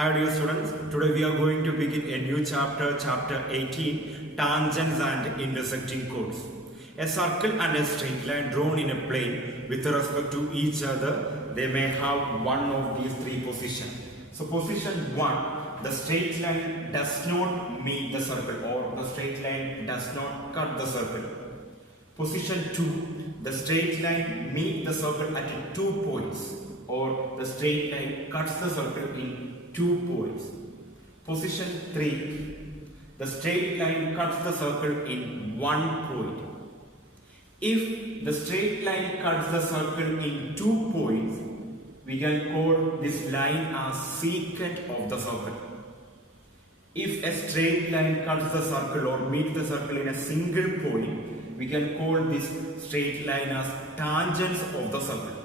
Hi dear students, today we are going to begin a new chapter, chapter 18, Tangents and Intersecting Chords. A circle and a straight line drawn in a plane with respect to each other, they may have one of these three positions. So position 1, the straight line does not meet the circle, or the straight line does not cut the circle. Position 2, the straight line meets the circle at 2 points, or the straight line cuts the circle in 2 points. Position 3, the straight line cuts the circle in 1 point. If the straight line cuts the circle in 2 points, we can call this line as secant of the circle. If a straight line cuts the circle or meets the circle in a single point, we can call this straight line as tangents of the circle.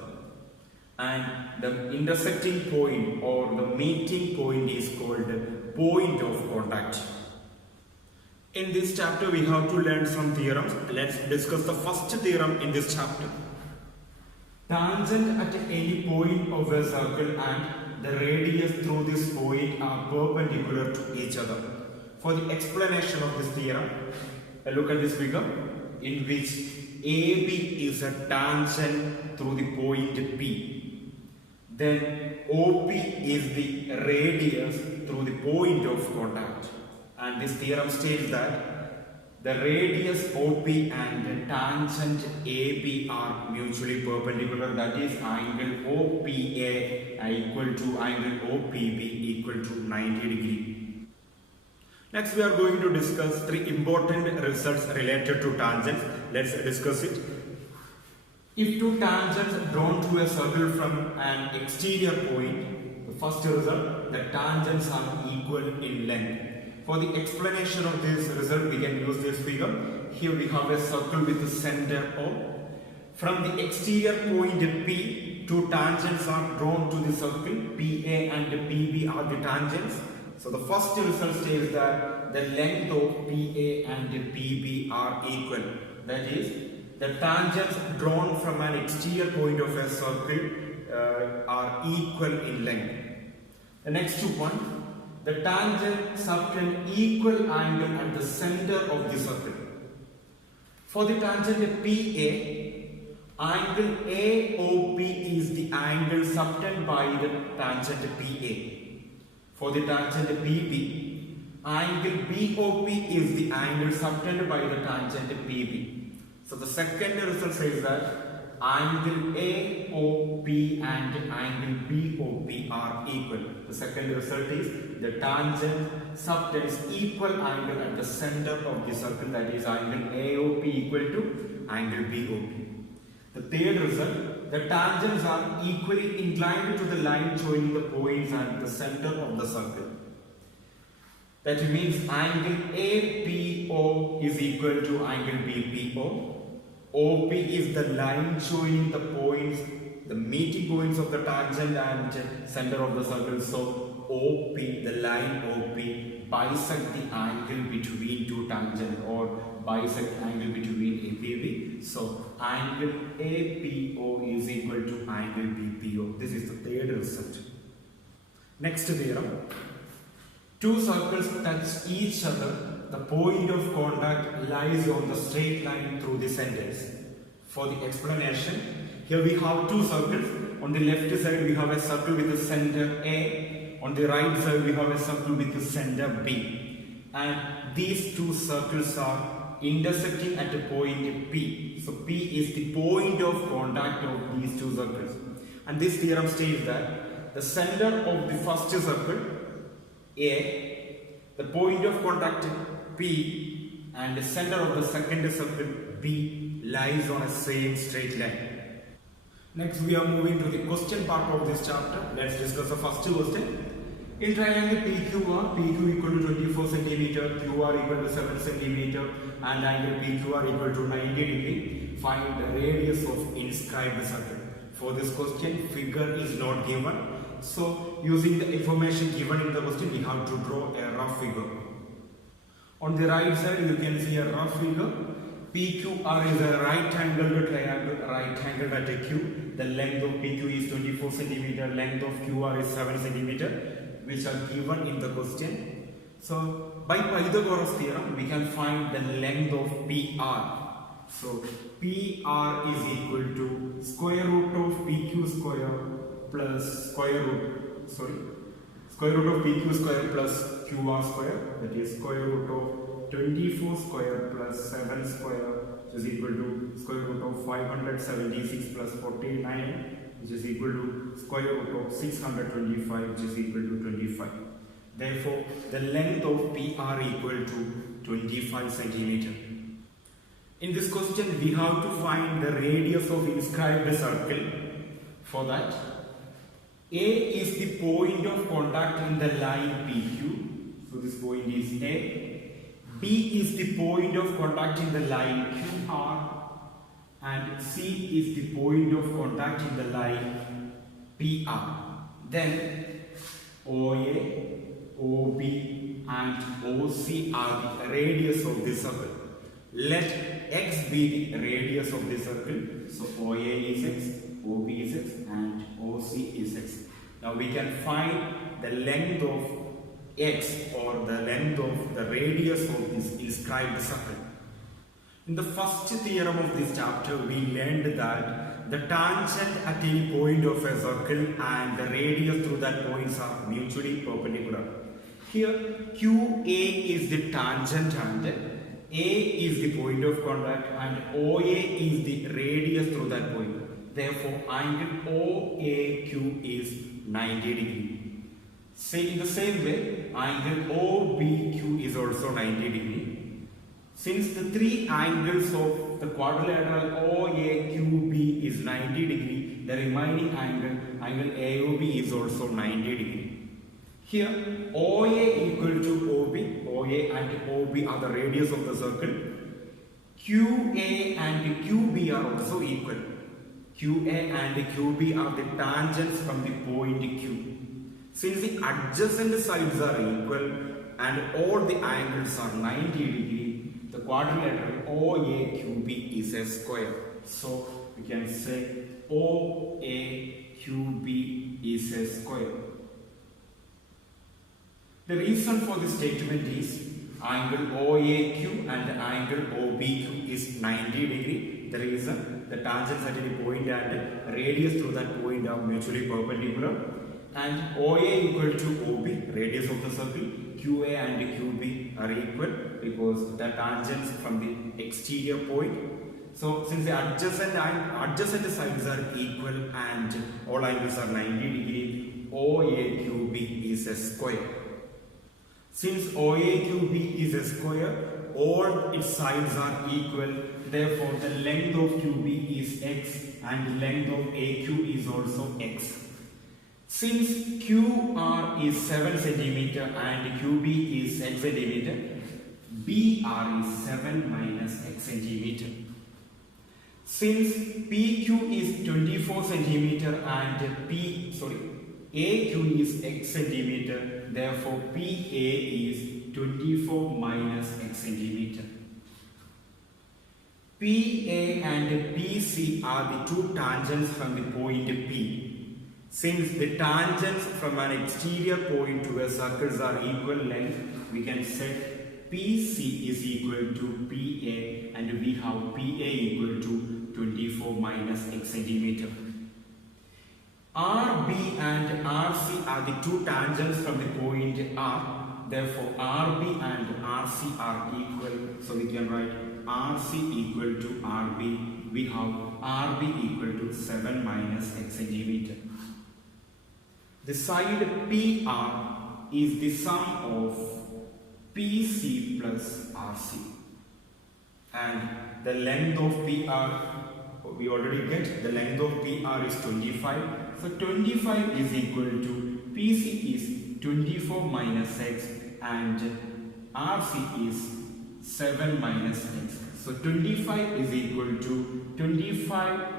And the intersecting point or the meeting point is called point of contact. In this chapter we have to learn some theorems. Let's discuss the first theorem in this chapter. Tangent at any point of a circle and the radius through this point are perpendicular to each other. For the explanation of this theorem, look at this figure in which AB is a tangent through the point P. Then OP is the radius through the point of contact. And this theorem states that the radius OP and the tangent AB are mutually perpendicular. That is, angle OPA equal to angle OPB equal to 90 degree. Next we are going to discuss 3 important results related to tangents. Let's discuss it. If 2 tangents drawn to a circle from an exterior point, the first result, the tangents are equal in length. For the explanation of this result, we can use this figure. Here we have a circle with the center O. From the exterior point P, 2 tangents are drawn to the circle. PA and PB are the tangents. So the first result states that the length of PA and PB are equal. That is, the tangents drawn from an exterior point of a circle are equal in length. The next one, the tangent subtend equal angle at the center of the circle. For the tangent PA, angle AOP is the angle subtended by the tangent PA. For the tangent PB, angle BOP is the angle subtended by the tangent PB. So the second result says that angle AOP and angle BOP are equal. The second result is the tangent subtends equal angle at the center of the circle, that is angle AOP equal to angle BOP. The third result, the tangents are equally inclined to the line joining the points at the center of the circle. That means angle APO is equal to angle BPO. OP is the line joining the points, the meeting points of the tangent and center of the circle. So OP, the line OP, bisect the angle between 2 tangents or bisect angle between APB. So angle APO is equal to angle BPO. This is the third result. Next theorem. 2 circles touch each other. The point of contact lies on the straight line through the centers. For the explanation, here we have 2 circles. On the left side we have a circle with the center A. On the right side we have a circle with the center B. And these 2 circles are intersecting at a point P. So P is the point of contact of these 2 circles. And this theorem states that the center of the first circle A, the point of contact P, and the center of the second circle B lies on a same straight line. Next we are moving to the question part of this chapter. Let's discuss the first question. In triangle PQR, PQ equal to 24 cm, QR equal to 7 cm, and angle PQR equal to 90 degree, find the radius of inscribed circle. For this question, figure is not given. So using the information given in the question, we have to draw a rough figure. On the right side, you can see a rough figure. PQR is a right angled triangle, right angled at a Q. The length of PQ is 24 cm, length of QR is 7 cm. which are given in the question. So by Pythagoras theorem we can find the length of PR. So PR is equal to square root of PQ square plus square root of PQ square plus QR square, that is square root of 24 square plus 7 square, which is equal to square root of 576 plus 49, which is equal to square root of 625, which is equal to 25. Therefore, the length of PR equal to 25 centimeter. In this question, we have to find the radius of inscribed circle. For that, A is the point of contact in the line PQ. So this point is A. B is the point of contact in the line QR. And C is the point of contact in the line PR. Then OA, OB and OC are the radius of this circle. Let X be the radius of this circle. So OA is X, OB is X and OC is X. Now we can find the length of X or the length of the radius of this inscribed circle. In the first theorem of this chapter, we learned that the tangent at any point of a circle and the radius through that points are mutually perpendicular. Here QA is the tangent and A is the point of contact and OA is the radius through that point. Therefore, angle OAQ is 90 degree. In the same way, angle OBQ is also 90 degree. Since the three angles of the quadrilateral OAQB is 90 degree, the remaining angle AOB is also 90 degree. Here, OA equal to OB, OA and OB are the radius of the circle. QA and QB are also equal. QA and QB are the tangents from the point Q. Since the adjacent sides are equal and all the angles are 90 degree, the quadrilateral OAQB is a square. So we can say OAQB is a square. The reason for this statement is angle OAQ and angle OBQ is 90 degree. The reason, the tangents at any point and radius through that point are mutually perpendicular. And OA equal to OB, radius of the circle. QA and QB are equal because the tangents from the exterior point. So since the adjacent sides are equal and all angles are 90 degree, OAQB is a square. Since OAQB is a square, all its sides are equal, therefore the length of QB is X and the length of AQ is also X. Since QR is 7 cm and QB is X cm, BR is 7 minus X cm. Since PQ is 24 cm and AQ is X cm, therefore PA is 24 minus X cm. PA and PC are the two tangents from the point P. Since the tangents from an exterior point to a circle are equal length, we can set PC is equal to PA and we have PA equal to 24 minus X centimeter. RB and RC are the two tangents from the point R. Therefore, RB and RC are equal. So we can write RC equal to RB. We have RB equal to 7 minus X centimeter. The side PR is the sum of PC plus RC. And the length of PR, we already get the length of PR is 25. So 25 is equal to PC is 24 minus X and RC is 7 minus X. So 25 is equal to 24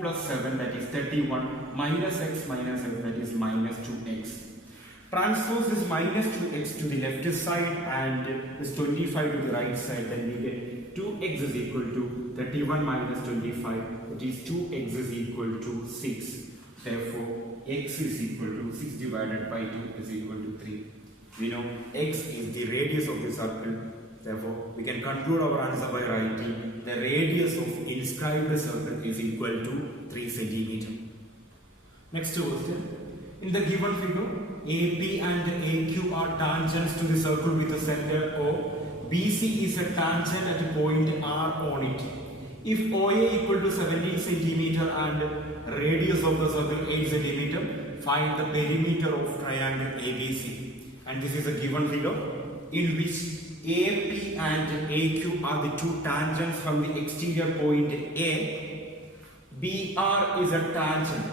plus 7, that is 31, minus X that is minus 2X. Transpose this minus 2X to the left side and this 25 to the right side, then we get 2X is equal to 31 minus 25, that is 2X is equal to 6. Therefore, x is equal to 6 divided by 2 is equal to 3. We know x is the radius of the circle. Therefore, we can conclude our answer by writing the radius of inscribed circle is equal to 3 centimeter. Next question. In the given figure, AP and AQ are tangents to the circle with a center O. BC is a tangent at a point R on it. If OA equal to 17 centimeter and radius of the circle 8 centimeter, find the perimeter of triangle ABC. And this is a given figure in which AP and AQ are the two tangents from the exterior point A. BR is a tangent,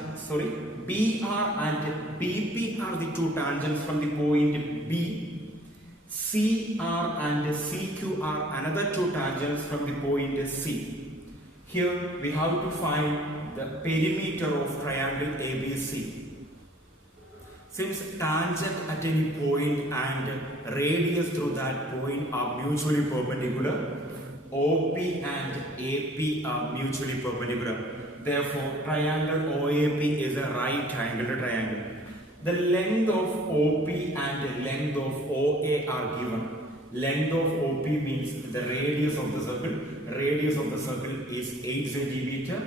BR and BP are the two tangents from the point B. CR and CQ are another two tangents from the point C. Here we have to find the perimeter of triangle ABC. Since tangent at any point and radius through that point are mutually perpendicular, OP and AP are mutually perpendicular. Therefore, triangle OAP is a right angled triangle. The length of OP and length of OA are given. Length of OP means the radius of the circle. Radius of the circle is 8 centimeter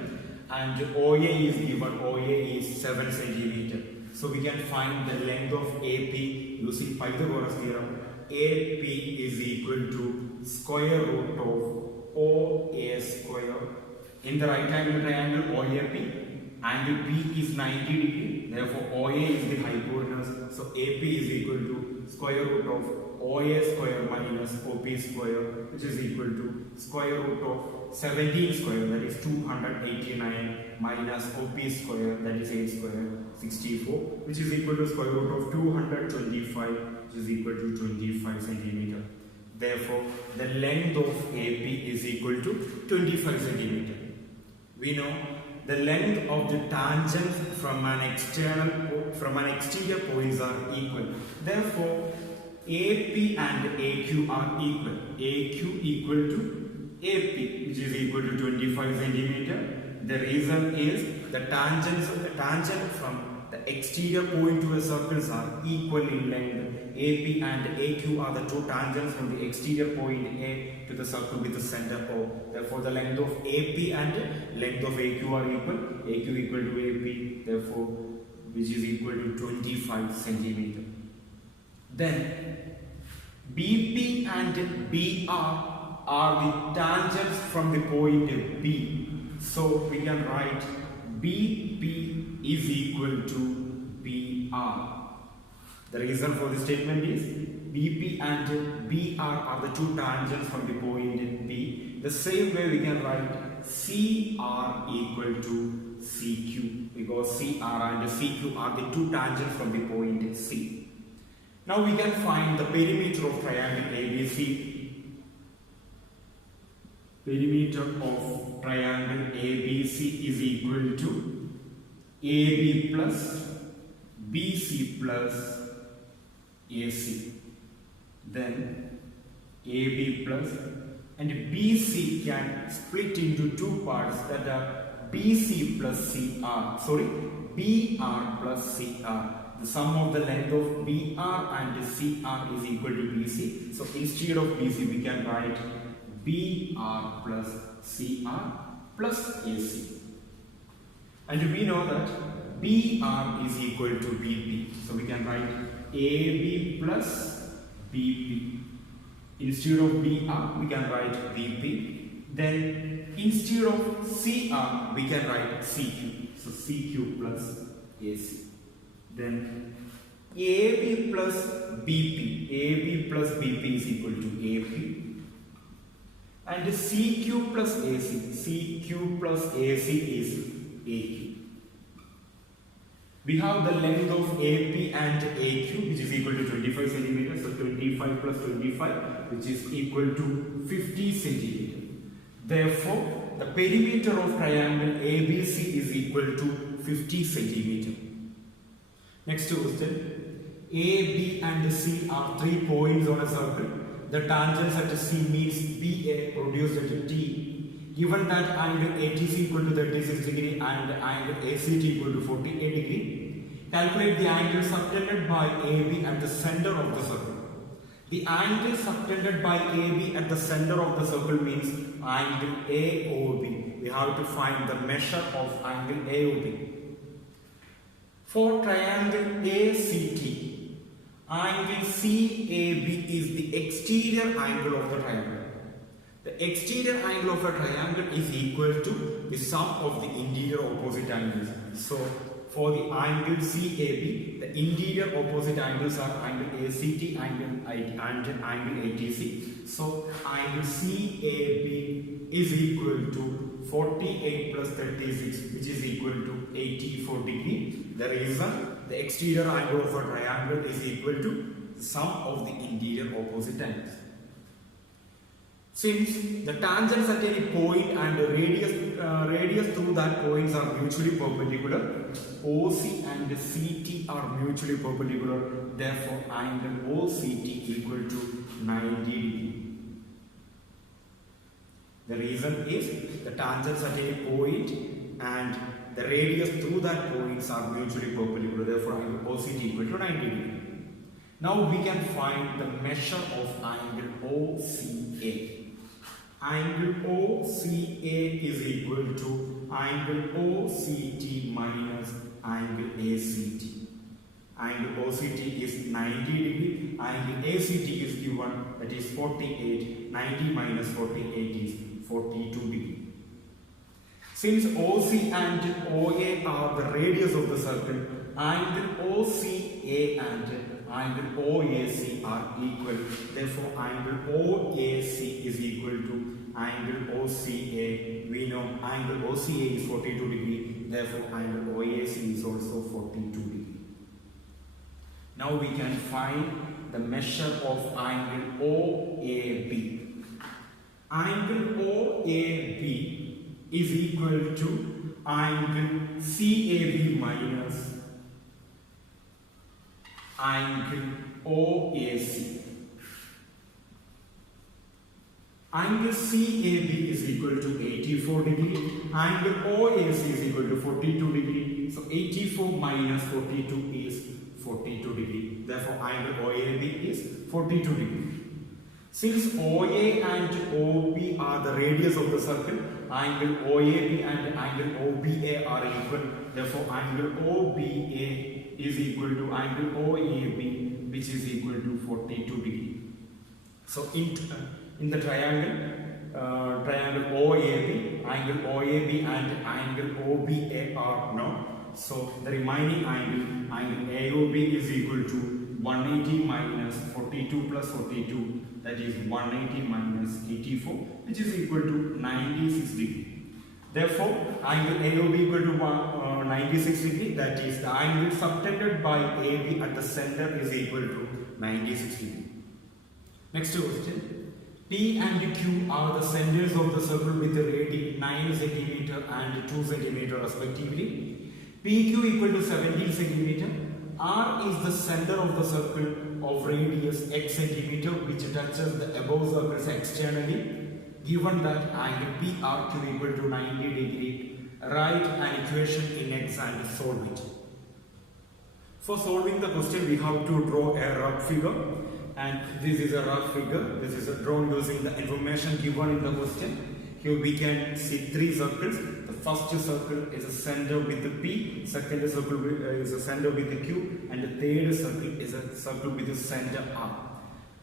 and OA is given. OA is 7 centimeter. So we can find the length of AP using Pythagoras theorem. AP is equal to square root of OA square. In the right angle triangle OAP, angle P is 90 degree. Therefore, OA is the hypotenuse. So AP is equal to square root of OA square minus OP square, which is equal to square root of 17 square, that is 289, minus OP square, that is 8 square, 64, which is equal to square root of 225, which is equal to 25 centimeter. Therefore, the length of AP is equal to 25 centimeter. We know the length of the tangents from an exterior points are equal. Therefore, AP and AQ are equal. AQ equal to AP, which is equal to 25 centimeter. The reason is the tangent from the exterior point to a circle are equal in length. AP and AQ are the two tangents from the exterior point A to the circle with the center O. Therefore, the length of AP and length of AQ are equal. AQ equal to AP, therefore, which is equal to 25 centimeter. Then, BP and BR are the tangents from the point B. So, we can write BP is equal to BR. The reason for this statement is BP and BR are the two tangents from the point B. The same way we can write CR equal to CQ, because CR and CQ are the two tangents from the point C. Now we can find the perimeter of triangle ABC. Perimeter of triangle ABC is equal to AB plus BC plus AC. Then AB plus and BC can split into two parts, that are BC plus CR. BR plus CR. The sum of the length of BR and CR is equal to BC. So instead of BC we can write BR plus CR plus AC. And we know that BR is equal to BP. So we can write AB plus BP. Instead of BR, we can write BP. Then instead of CR, we can write CQ. So CQ plus AC. Then AB plus BP. AB plus BP is equal to AP. And CQ plus AC. CQ plus AC is AQ. We have the length of AP and AQ, which is equal to 25 centimeters. So 25 plus 25, which is equal to 50 centimeters. Therefore, the perimeter of triangle ABC is equal to 50 centimeters. Next question. A, B and C are 3 points on a circle. The tangents at C meets BA produced at T. Given that angle AT is equal to 36 degree and angle ACT equal to 48 degree, Calculate the angle subtended by AB at the center of the circle. The angle subtended by AB at the center of the circle means angle AOB. We have to find the measure of angle AOB. For triangle ACT, angle CAB is the exterior angle of the triangle. The exterior angle of a triangle is equal to the sum of the interior opposite angles. So, for the angle CAB, the interior opposite angles are angle ACT and angle ATC. So, angle CAB is equal to 48 plus 36, which is equal to 84 degree. The reason the exterior angle of a triangle is equal to the sum of the interior opposite angles. Since the tangents at any point and the radius through that points are mutually perpendicular, OC and CT are mutually perpendicular, therefore angle OCT equal to 90 degree. The reason is the tangents at any point and the radius through that points are mutually perpendicular, therefore angle OCT equal to 90 degree. Now we can find the measure of angle OCA. Angle OCA is equal to angle OCT minus angle ACT. Angle OCT is 90 degree, angle ACT is given, that is 48, 90 minus 48 is 42 degree. Since OC and OA are the radius of the circle, angle OCA and angle OAC are equal. Therefore, angle OAC is equal to angle OCA. We know angle OCA is 42 degree. Therefore, angle OAC is also 42 degree. Now we can find the measure of angle OAB. Angle OAB is equal to angle CAB minus angle OAC. Angle CAB is equal to 84 degree. Angle OAC is equal to 42 degree. So 84 minus 42 is 42 degree. Therefore, angle OAB is 42 degree. Since OA and OB are the radius of the circle, angle OAB and angle OBA are equal. Therefore, angle OBA is equal to angle OAB, which is equal to 42 degree. So, in the triangle OAB, angle OAB and angle OBA are known. So, the remaining angle AOB is equal to 180 minus 42 plus 42, that is 180 minus 84, which is equal to 96 degree. Therefore, angle AOB equal to 96 degree, that is the angle subtended by AB at the center is equal to 96 degree. Next question. P and Q are the centers of the circle with the radius 9 cm and 2 cm respectively. PQ equal to 17 cm. R is the center of the circle of radius x cm which touches the above circles externally. Given that angle PRQ equal to 90 degree, write an equation in X and solve it. For solving the question, we have to draw a rough figure, and this is a rough figure. This is drawn using the information given in the question. Here we can see three circles. The first circle is a center with the P, second circle is a center with the Q, and the third circle is a circle with the center R.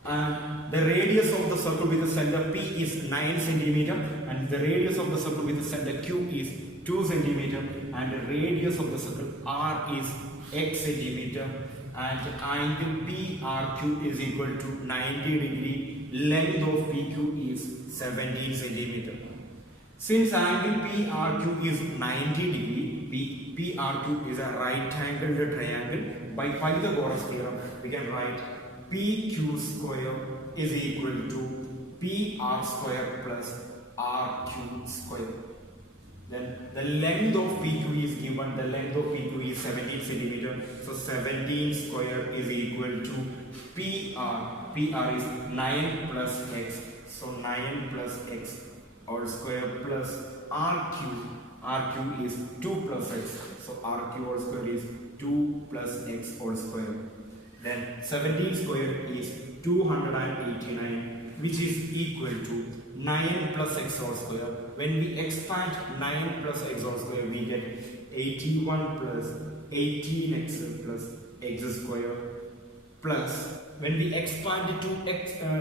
And the radius of the circle with the center P is 9 cm, and the radius of the circle with the center Q is 2 cm, and the radius of the circle R is x cm, and angle PRQ is equal to 90 degree. Length of PQ is 17 cm. Since angle PRQ is 90 degree, PRQ is a right angled triangle. By Pythagoras theorem, we can write PQ square is equal to PR square plus RQ square. Then the length of PQ is given. The length of PQ is 17 cm. So 17 square is equal to PR. PR is 9 plus x. So 9 plus x all square plus RQ. RQ is 2 plus x. So RQ all square is 2 plus x whole square. Then 17 square is 289, which is equal to 9 plus x whole square. When we expand 9 plus x whole square, we get 81 plus 18x plus x square, plus when we expand it to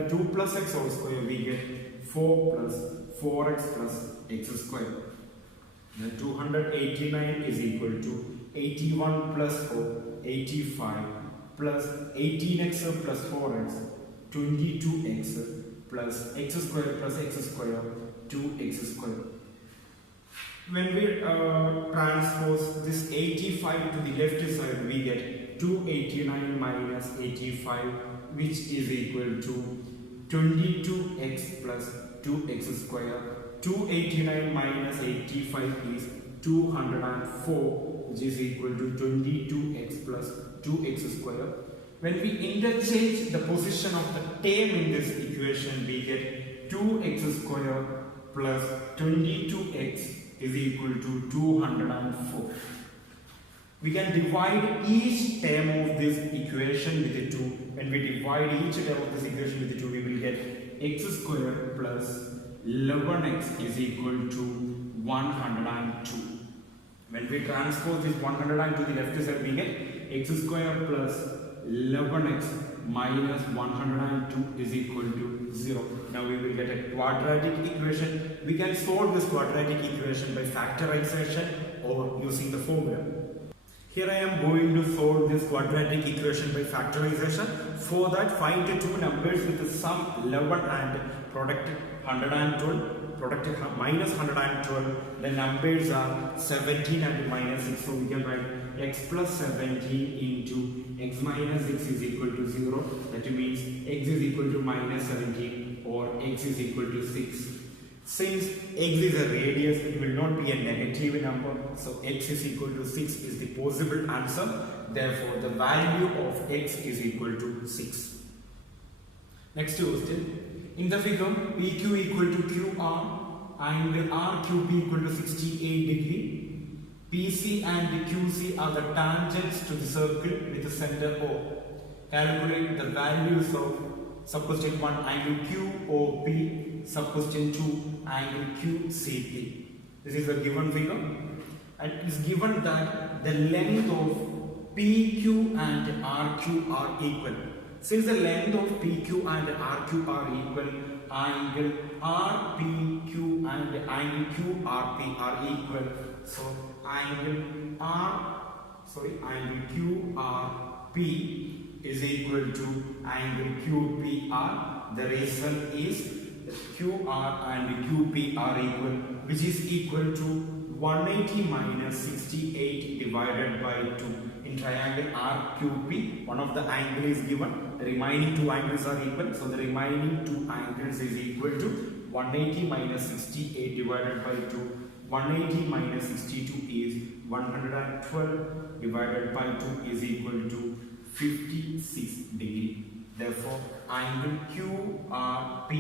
2 plus x whole square, we get 4 plus 4x plus x square. Then 289 is equal to 81 plus 4, 85 plus 18x plus 4x, 22x plus x square, 2x square. When we transpose this 85 to the left side, we get 289 minus 85, which is equal to 22x plus 2x square. 289 minus 85 is 204, which is equal to 22x plus 2x square. When we interchange the position of the term in this equation, we get 2x square plus 22x is equal to 204. We can divide each term of this equation with 2. When we divide each term of this equation with 2, we will get x square plus 11x is equal to 102. When we transpose this 102 to the left side, we get x square plus 11x minus 102 is equal to 0. Now we will get a quadratic equation. We can solve this quadratic equation by factorization or using the formula. Here I am going to solve this quadratic equation by factorization. For that, find the two numbers with the sum 11 and product 112, product minus 112. The numbers are 17 and minus 6. So we can write x plus 17 into x minus 6 is equal to 0. That means x is equal to minus 17 or x is equal to 6. Since x is a radius, it will not be a negative number. So x is equal to 6 is the possible answer. Therefore, the value of x is equal to 6. Next question. In the figure, PQ equal to QR, angle RQP equal to 68 degree. PC and QC are the tangents to the circle with the center O. Calculate the values of subquestion 1 angle QOP, subquestion 2 angle QCP. This is a given figure, and it is given that the length of PQ and RQ are equal. Since the length of PQ and RQ are equal, angle RPQ and angle QRP are equal. So angle QRP is equal to angle QPR. The reason is that QR and QP are equal, which is equal to 180 minus 68 divided by 2. In triangle RQP, one of the angles is given, the remaining two angles are equal, so the remaining two angles is equal to 180 minus 68 divided by 2. 180 minus 62 is 112 divided by 2 is equal to 56 degree. Therefore, angle QRP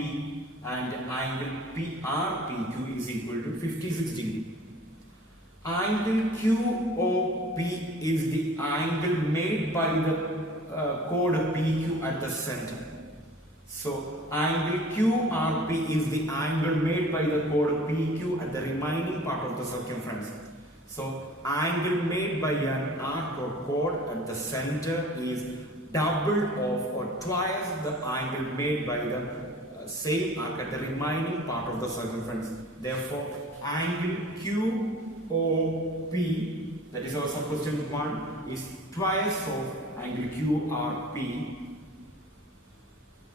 and angle PRPQ is equal to 56 degree. Angle QOP is the angle made by the chord PQ at the center. So, angle QRP is the angle made by the chord PQ at the remaining part of the circumference. So, angle made by an arc or chord at the center is double of or twice the angle made by the same arc at the remaining part of the circumference. Therefore, angle QOP, that is our subquestion 1, is twice of angle QRP,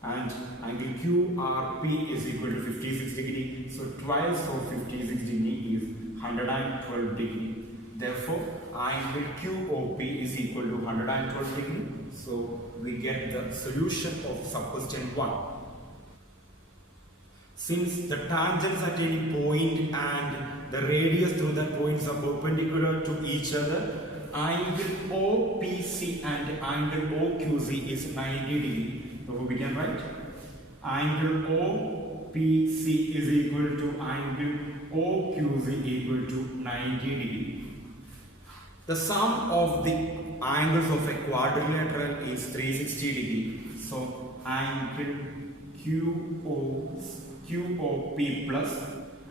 and angle QRP is equal to 56 degree. So twice of 56 degree is 112 degree. Therefore, angle QOP is equal to 112 degree. So we get the solution of subquestion 1. Since the tangents at any point and the radius through that points are perpendicular to each other, angle OPC and angle OQC is 90 degree. So we can write angle OPC is equal to angle OQC equal to 90 degree. The sum of the angles of a quadrilateral is 360 degree. So angle QOP plus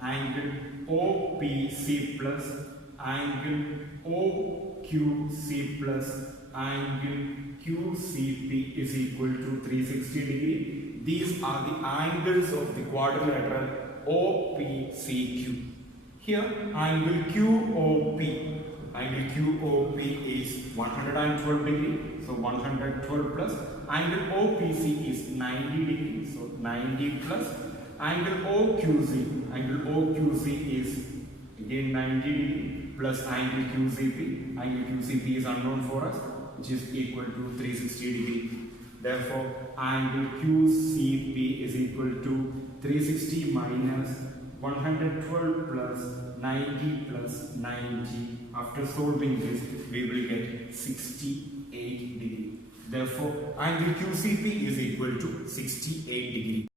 angle OPC plus angle OQC plus angle QCP is equal to 360 degree. These are the angles of the quadrilateral OPCQ. Here angle QOP is 112 degree, so 112 plus angle OPC is 90 degree, so 90 plus angle OQC is again 90 degree plus angle QCP is unknown for us, which is equal to 360 degree. Therefore angle QCP is equal to 360 minus 112 plus 90 plus 90. After solving this, we will get 68 degree. Therefore, angle QCP is equal to 68 degree.